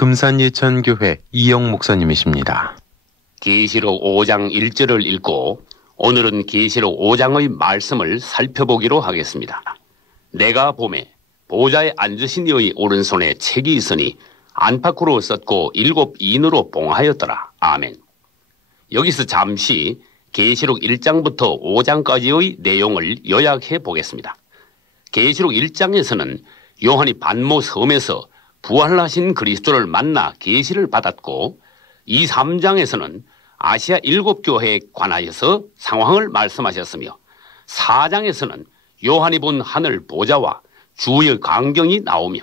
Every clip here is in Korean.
금산예천교회 이영 목사님이십니다. 계시록 5장 1절을 읽고 오늘은 계시록 5장의 말씀을 살펴보기로 하겠습니다. 내가 보매 보좌에 앉으신 이의 오른손에 책이 있으니 안팎으로 썼고 7 인으로 봉하였더라. 아멘. 여기서 잠시 계시록 1장부터 5장까지의 내용을 요약해 보겠습니다. 계시록 1장에서는 요한이 반모 섬에서 부활하신 그리스도를 만나 계시를 받았고 2, 3장에서는 아시아 7교회에 관하여서 상황을 말씀하셨으며 4장에서는 요한이 본 하늘 보좌와 주의 광경이 나오며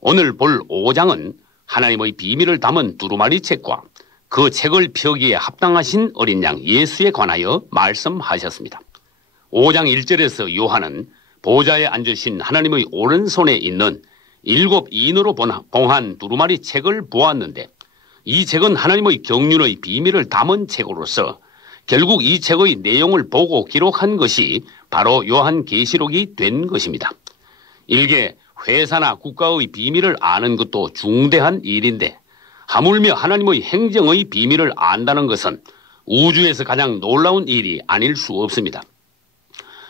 오늘 볼 5장은 하나님의 비밀을 담은 두루마리 책과 그 책을 펴기에 합당하신 어린 양 예수에 관하여 말씀하셨습니다. 5장 1절에서 요한은 보좌에 앉으신 하나님의 오른손에 있는 7 인으로 봉한 두루마리 책을 보았는데 이 책은 하나님의 경륜의 비밀을 담은 책으로서 결국 이 책의 내용을 보고 기록한 것이 바로 요한계시록이 된 것입니다. 일개 회사나 국가의 비밀을 아는 것도 중대한 일인데 하물며 하나님의 행정의 비밀을 안다는 것은 우주에서 가장 놀라운 일이 아닐 수 없습니다.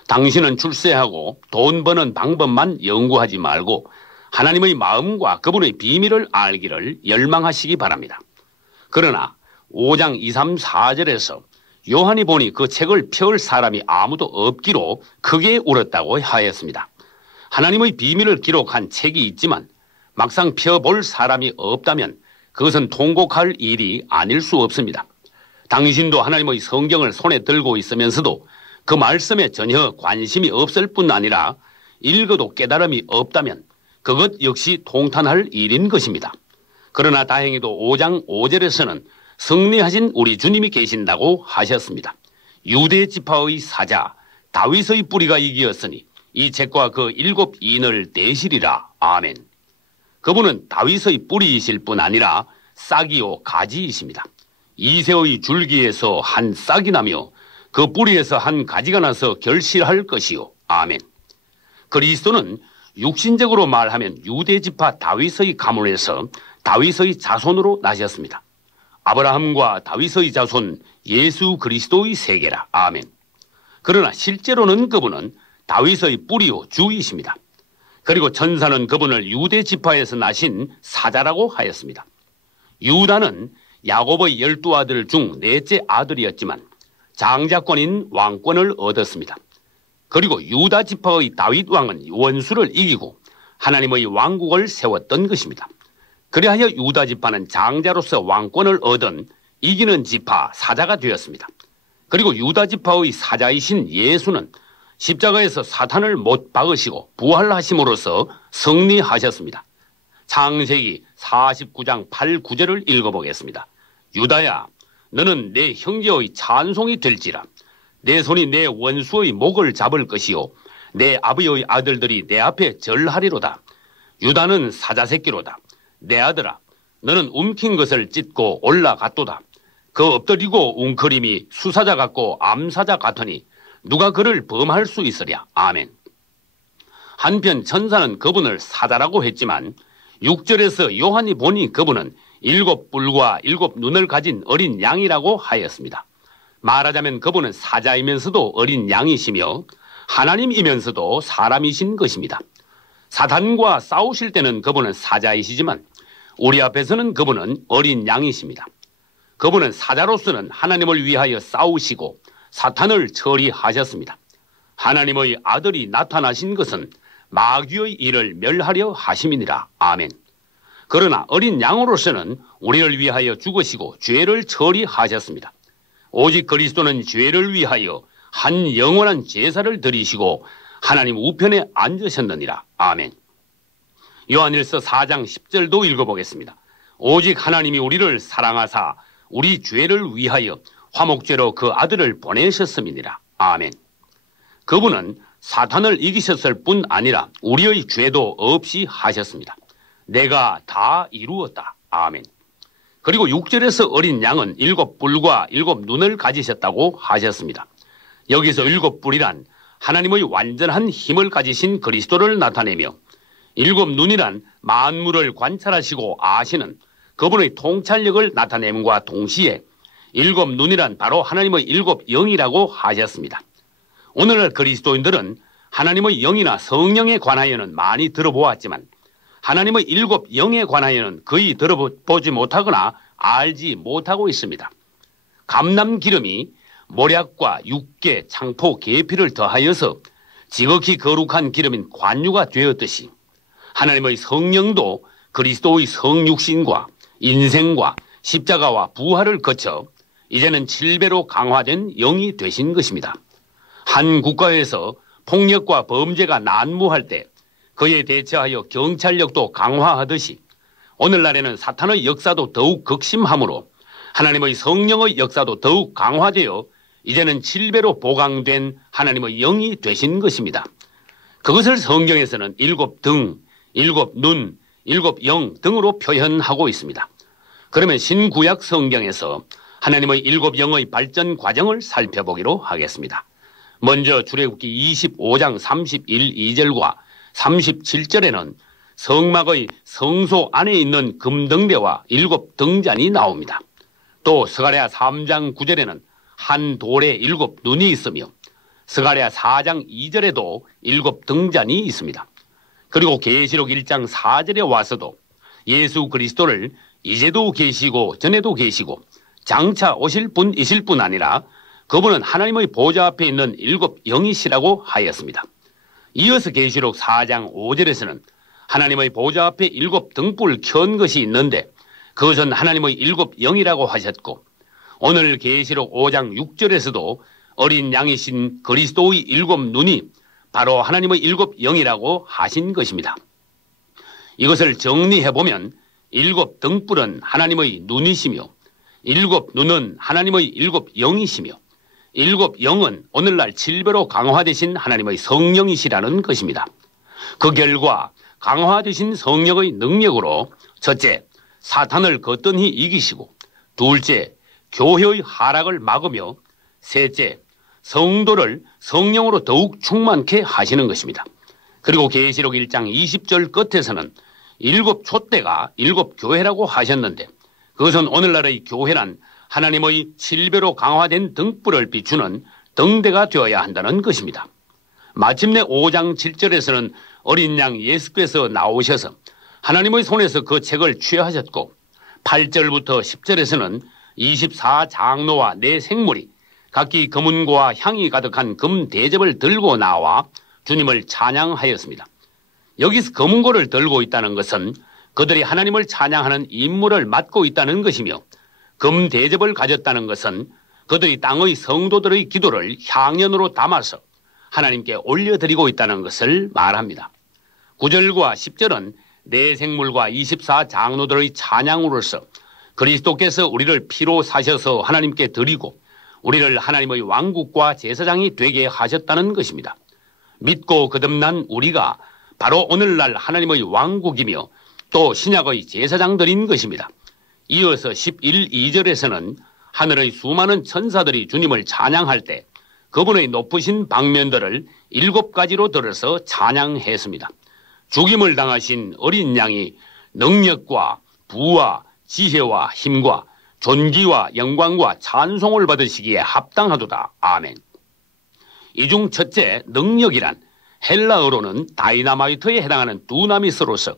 당신은 출세하고 돈 버는 방법만 연구하지 말고 하나님의 마음과 그분의 비밀을 알기를 열망하시기 바랍니다. 그러나 5장 2, 3, 4절에서 요한이 보니 그 책을 펼 사람이 아무도 없기로 크게 울었다고 하였습니다. 하나님의 비밀을 기록한 책이 있지만 막상 펴볼 사람이 없다면 그것은 통곡할 일이 아닐 수 없습니다. 당신도 하나님의 성경을 손에 들고 있으면서도 그 말씀에 전혀 관심이 없을 뿐 아니라 읽어도 깨달음이 없다면 그것 역시 통탄할 일인 것입니다. 그러나 다행히도 5장 5절에서는 승리하신 우리 주님이 계신다고 하셨습니다. 유대 지파의 사자 다윗의 뿌리가 이기었으니 이 책과 그 7 인을 대시리라. 아멘. 그분은 다윗의 뿌리이실 뿐 아니라 싹이요 가지이십니다. 이새의 줄기에서 한 싹이 나며 그 뿌리에서 한 가지가 나서 결실할 것이요. 아멘. 그리스도는 육신적으로 말하면 유대 지파 다윗의 가문에서 다윗의 자손으로 나셨습니다. 아브라함과 다윗의 자손 예수 그리스도의 세계라. 아멘. 그러나 실제로는 그분은 다윗의 뿌리요 주이십니다. 그리고 천사는 그분을 유대 지파에서 나신 사자라고 하였습니다. 유다는 야곱의 12아들 중 넷째 아들이었지만 장자권인 왕권을 얻었습니다. 그리고 유다 지파의 다윗 왕은 원수를 이기고 하나님의 왕국을 세웠던 것입니다. 그리하여 유다 지파는 장자로서 왕권을 얻은 이기는 지파 사자가 되었습니다. 그리고 유다 지파의 사자이신 예수는 십자가에서 사탄을 못 박으시고 부활하심으로써 승리하셨습니다. 창세기 49장 8, 9절을 읽어보겠습니다. 유다야, 너는 내 형제의 찬송이 될지라. 내 손이 내 원수의 목을 잡을 것이요 내 아버지의 아들들이 내 앞에 절하리로다. 유다는 사자 새끼로다. 내 아들아, 너는 움킨 것을 찢고 올라갔도다. 그 엎드리고 웅크림이 수사자 같고 암사자 같으니 누가 그를 범할 수 있으랴. 아멘. 한편 천사는 그분을 사자라고 했지만 6절에서 요한이 보니 그분은 7 뿔과 7 눈을 가진 어린 양이라고 하였습니다. 말하자면 그분은 사자이면서도 어린 양이시며 하나님이면서도 사람이신 것입니다. 사탄과 싸우실 때는 그분은 사자이시지만 우리 앞에서는 그분은 어린 양이십니다. 그분은 사자로서는 하나님을 위하여 싸우시고 사탄을 처리하셨습니다. 하나님의 아들이 나타나신 것은 마귀의 일을 멸하려 하심이니라. 아멘. 그러나 어린 양으로서는 우리를 위하여 죽으시고 죄를 처리하셨습니다. 오직 그리스도는 죄를 위하여 한 영원한 제사를 드리시고 하나님 우편에 앉으셨느니라. 아멘. 요한일서 4장 10절도 읽어보겠습니다. 오직 하나님이 우리를 사랑하사 우리 죄를 위하여 화목제로 그 아들을 보내셨음이니라. 아멘. 그분은 사탄을 이기셨을 뿐 아니라 우리의 죄도 없이 하셨습니다. 내가 다 이루었다. 아멘. 그리고 6절에서 어린 양은 7 뿔과 7 눈을 가지셨다고 하셨습니다. 여기서 7 뿔이란 하나님의 완전한 힘을 가지신 그리스도를 나타내며 7 눈이란 만물을 관찰하시고 아시는 그분의 통찰력을 나타냄과 동시에 일곱 눈이란 바로 하나님의 일곱 영이라고 하셨습니다. 오늘날 그리스도인들은 하나님의 영이나 성령에 관하여는 많이 들어보았지만 하나님의 일곱 영에 관하여는 거의 들어보지 못하거나 알지 못하고 있습니다. 감람 기름이 모략과 육계, 창포, 계피를 더하여서 지극히 거룩한 기름인 관유가 되었듯이 하나님의 성령도 그리스도의 성육신과 인생과 십자가와 부활을 거쳐 이제는 7배로 강화된 영이 되신 것입니다. 한 국가에서 폭력과 범죄가 난무할 때 그에 대처하여 경찰력도 강화하듯이 오늘날에는 사탄의 역사도 더욱 극심하므로 하나님의 성령의 역사도 더욱 강화되어 이제는 7배로 보강된 하나님의 영이 되신 것입니다. 그것을 성경에서는 일곱 등, 일곱 눈, 일곱 영 등으로 표현하고 있습니다. 그러면 신구약 성경에서 하나님의 일곱 영의 발전 과정을 살펴보기로 하겠습니다. 먼저 출애굽기 25장 31, 2절과 37절에는 성막의 성소 안에 있는 금등대와 일곱 등잔이 나옵니다. 또 스가랴 3장 9절에는 한 돌에 일곱 눈이 있으며 스가랴 4장 2절에도 일곱 등잔이 있습니다. 그리고 계시록 1장 4절에 와서도 예수 그리스도를 이제도 계시고 전에도 계시고 장차 오실 분이실 뿐 아니라 그분은 하나님의 보좌 앞에 있는 일곱 영이시라고 하였습니다. 이어서 계시록 4장 5절에서는 하나님의 보좌 앞에 일곱 등불 켠 것이 있는데 그것은 하나님의 일곱 영이라고 하셨고 오늘 계시록 5장 6절에서도 어린 양이신 그리스도의 일곱 눈이 바로 하나님의 일곱 영이라고 하신 것입니다. 이것을 정리해보면 일곱 등불은 하나님의 눈이시며 일곱 눈은 하나님의 일곱 영이시며 일곱 영은 오늘날 7배로 강화되신 하나님의 성령이시라는 것입니다. 그 결과 강화되신 성령의 능력으로 첫째, 사탄을 거뜬히 이기시고 둘째, 교회의 하락을 막으며 셋째, 성도를 성령으로 더욱 충만케 하시는 것입니다. 그리고 계시록 1장 20절 끝에서는 일곱 촛대가 일곱 교회라고 하셨는데 그것은 오늘날의 교회란 하나님의 7배로 강화된 등불을 비추는 등대가 되어야 한다는 것입니다. 마침내 5장 7절에서는 어린 양 예수께서 나오셔서 하나님의 손에서 그 책을 취하셨고 8절부터 10절에서는 24장로와 네 생물이 각기 금은과 향이 가득한 금 대접을 들고 나와 주님을 찬양하였습니다. 여기서 금은고를 들고 있다는 것은 그들이 하나님을 찬양하는 임무를 맡고 있다는 것이며 금 대접을 가졌다는 것은 그들이 땅의 성도들의 기도를 향연으로 담아서 하나님께 올려드리고 있다는 것을 말합니다. 9절과 10절은 네 생물과 24장로들의 찬양으로서 그리스도께서 우리를 피로 사셔서 하나님께 드리고 우리를 하나님의 왕국과 제사장이 되게 하셨다는 것입니다. 믿고 거듭난 우리가 바로 오늘날 하나님의 왕국이며 또 신약의 제사장들인 것입니다. 이어서 11, 2절에서는 하늘의 수많은 천사들이 주님을 찬양할 때 그분의 높으신 방면들을 7가지로 들어서 찬양했습니다. 죽임을 당하신 어린 양이 능력과 부와 지혜와 힘과 존귀와 영광과 찬송을 받으시기에 합당하도다. 아멘. 이 중 첫째 능력이란 헬라어로는 다이나마이트에 해당하는 두나미스로서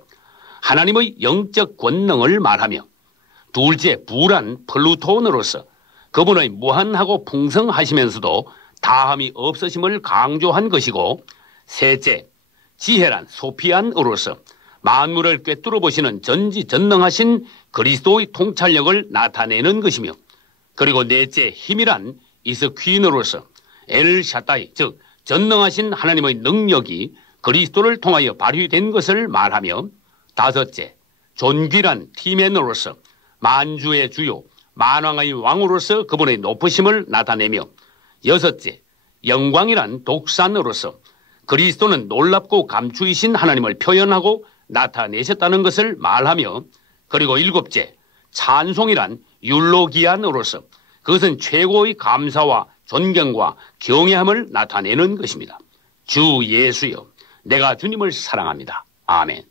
하나님의 영적 권능을 말하며 둘째 부란 플루톤으로서 그분의 무한하고 풍성하시면서도 다함이 없으심을 강조한 것이고 셋째 지혜란 소피안으로서 만물을 꿰뚫어 보시는 전지전능하신 그리스도의 통찰력을 나타내는 것이며 그리고 넷째 힘이란 이스퀸으로서 엘샤다이 즉 전능하신 하나님의 능력이 그리스도를 통하여 발휘된 것을 말하며 다섯째 존귀란 티맨으로서 만주의 주요 만왕의 왕으로서 그분의 높으심을 나타내며 여섯째 영광이란 독산으로서 그리스도는 놀랍고 감추이신 하나님을 표현하고 나타내셨다는 것을 말하며 그리고 일곱째 찬송이란 율로기안으로서 그것은 최고의 감사와 존경과 경외함을 나타내는 것입니다. 주 예수여 내가 주님을 사랑합니다. 아멘.